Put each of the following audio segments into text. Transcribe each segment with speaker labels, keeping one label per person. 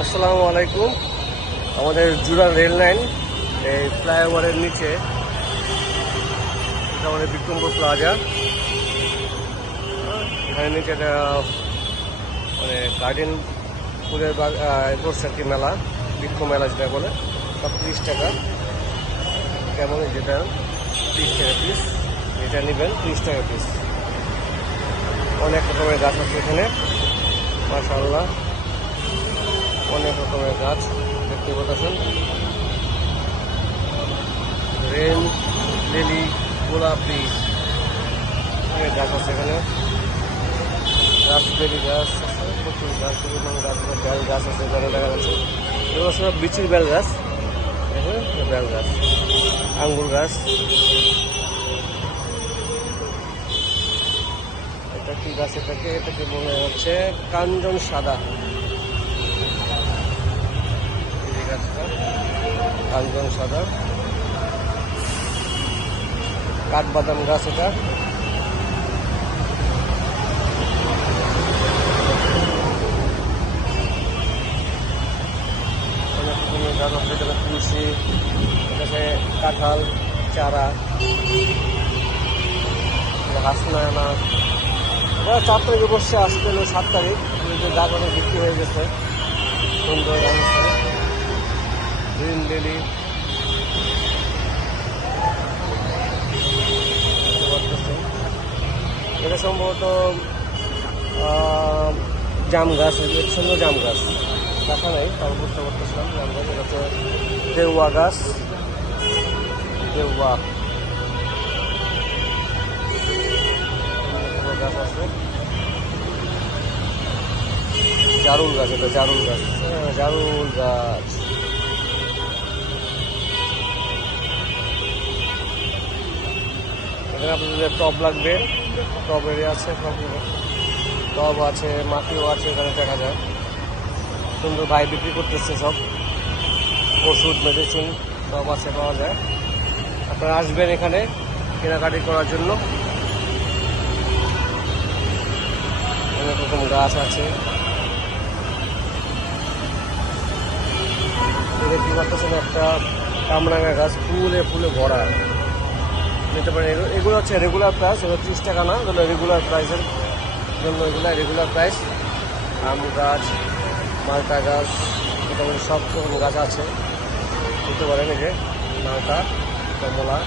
Speaker 1: আসসালামু আলাইকুম। আমাদের জুড়া রেল লাইন এই ফ্লাইওভারের নিচে। এটা আমাদের বিক্রমপুর প্লাজা। এখানে নিচে একটা মানে গার্ডেন ফুলের বাগ- আহ, করছে আর কি মেলা বৃক্ষ মেলা যেটা বলে সব তিরিশ টাকা। কেমন যেটা? তিরিশ টাকা পিস যেটা নেবেন তিরিশ টাকা পিস অনেক রকমের গাছ আছে এখানে। মাশাআল্লাহ। অনেক রকমের গাছ দেখতে পাচ্ছেন। রেল লিলি, গোলাপি অনেক গাছ আছে এখানে। রাসবেরি গাছ আছে, প্রচুর গাছ, বিভিন্ন গাছ বেল গাছ আছে এখানে দেখা যাচ্ছে। এগুলো সব বিচির বেল গাছ। বেল গাছ। আঙ্গুর গাছ। এটা কি গাছ এটাকে? এটাকে মনে হচ্ছে কাঞ্জন সাদা এই যে গাছটা কাঞ্জন সাদা। কাঠবাদাম গাছ এটা। তুলসী এখানে কাঁঠাল, চারা। হাসনায়না। এবার চার তারিখে বসছে আসতে হলো সাত তারিখ। কিন্তু অনেক বিক্রি হয়ে গেছে। সুন্দর পাচ্ছেন। এটা সম্ভবত জাম গাছ সুন্দর জাম গাছ। দেখা নাই তাও বুঝতে পারতেছিলাম জাম গাছ এটা হচ্ছে দেউয়া গাছ। অন্য গাছ আছে। জারুল গাছ এটা জারুল গাছ। হ্যাঁ, জারুল গাছ। আপনাদের টব লাগবে, টব এরিয়া আছে, টব আছে, মাটিও আছে, এখানে দেখা যায়। সুন্দর ভাই বিক্রি করতেছে সব। ওষুধ মেডিসিন সব আছে পাওয়া যায়। আপনারা আসবেন এখানে কেনাকাটি করার জন্য। অনেক রকম গাছ আছে। দেখতে পাচ্ছেন একটা কামরাঙা গাছ, ফুলে ফুলে ভরা। নিতে পারেন। এগুলো- হচ্ছে রেগুলার প্রাইস এগুলো ত্রিশ টাকা না, এগুলো রেগুলার প্রাইসের জন্য এগুলো রেগুলার প্রাইস আম গাছ, মালটা গাছ মোটামুটি সব রকম গাছ আছে। নিতে পারেন এই যে মালটা, কমলা।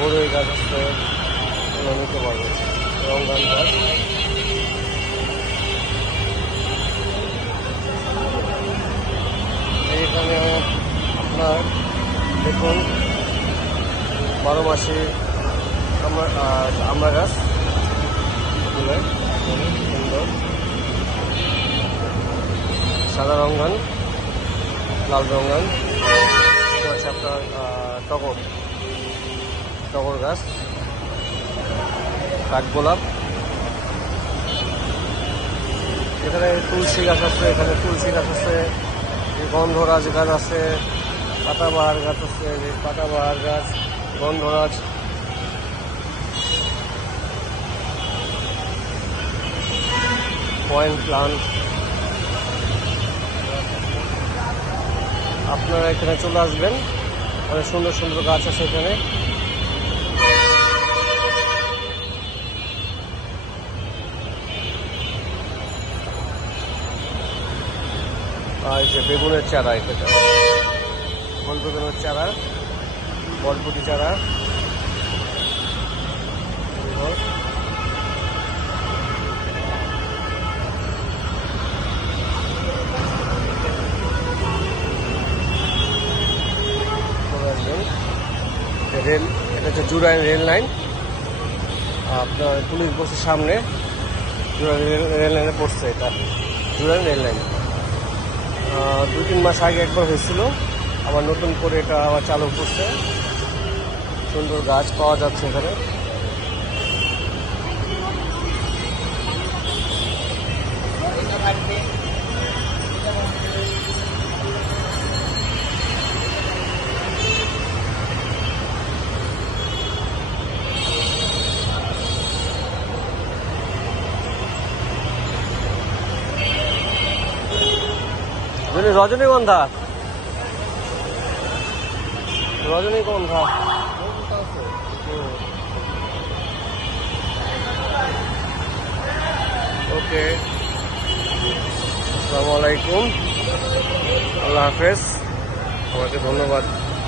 Speaker 1: বড়ই গাছ আছে নিতে পারবেন। রঙ্গান গাছ। বারো মাসে আমরা গাছ সুন্দর। সাদা রঙ্গান, লাল এটা হচ্ছে আপনার টগর। টগর গাছ। কাঠগোলাপ এখানে তুলসী গাছ আছে, এখানে তুলসী গাছ আছে। গন্ধরাজ গাছ আছে, পাতাবাহার গাছ আছে পাতাবাহার গাছ। গন্ধরাজ পয়েন্ট প্লান্ট আপনারা এখানে চলে আসবেন। অনেক সুন্দর সুন্দর গাছ আছে এখানে। আর যে বেগুনের চারা এটা চারা। বরবটি চারা। রেল, এটা হচ্ছে জুরাইন রেল লাইন। আপনার পুলিশ বসের সামনে জুরাইন রেল লাইনে পড়ছে এটা। Jurain rail line. দুই তিন মাস আগে একবার হয়েছিল। আবার নতুন করে এটা আবার চালু করছে। সুন্দর গাছ পাওয়া যাচ্ছে এখানে। রজনীগন্ধা। রজনীগন্ধা। ওকে আসসালামু আলাইকুম আল্লাহ হাফেজ। আমাকে ধন্যবাদ।